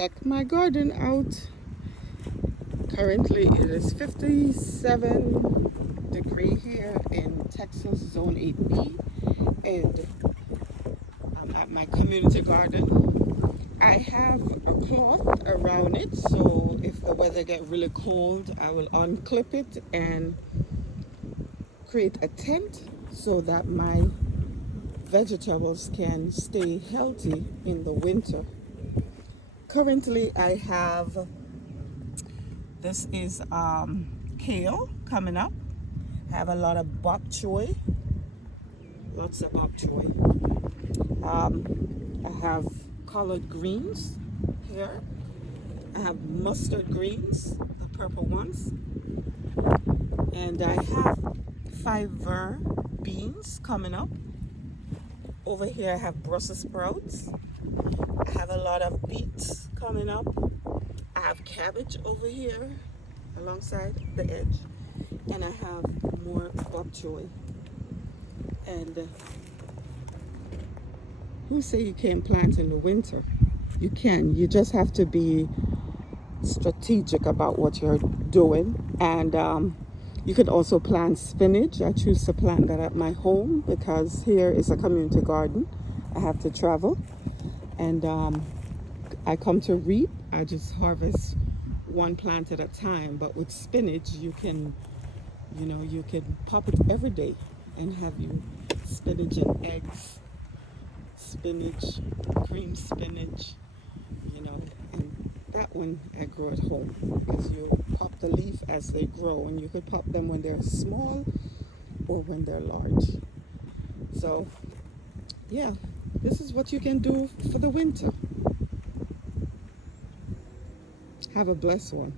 Check my garden out. Currently it is 57 degree here in Texas Zone 8B, and I'm at my community garden. I have a cloth around it, so if the weather get really cold I will unclip it and create a tent so that my vegetables can stay healthy in the winter. Currently I have, this is kale coming up. I have a lot of bok choy, lots of bok choy. I have collard greens here. I have mustard greens, the purple ones. And I have fiver beans coming up. Over here I have Brussels sprouts. I have a lot of beets coming up. I have cabbage over here alongside the edge. And I have more bok choy. And who say you can't plant in the winter? You can. You just have to be strategic about what you're doing. And you could also plant spinach. I choose to plant that at my home because here is a community garden. I have to travel. And I come to reap. I just harvest one plant at a time. But with spinach, you can pop it every day and have you spinach and eggs, spinach, cream spinach, and that one I grow at home because you pop the leaf as they grow, and you could pop them when they're small or when they're large. So yeah, this is what you can do for the winter. Have a blessed one.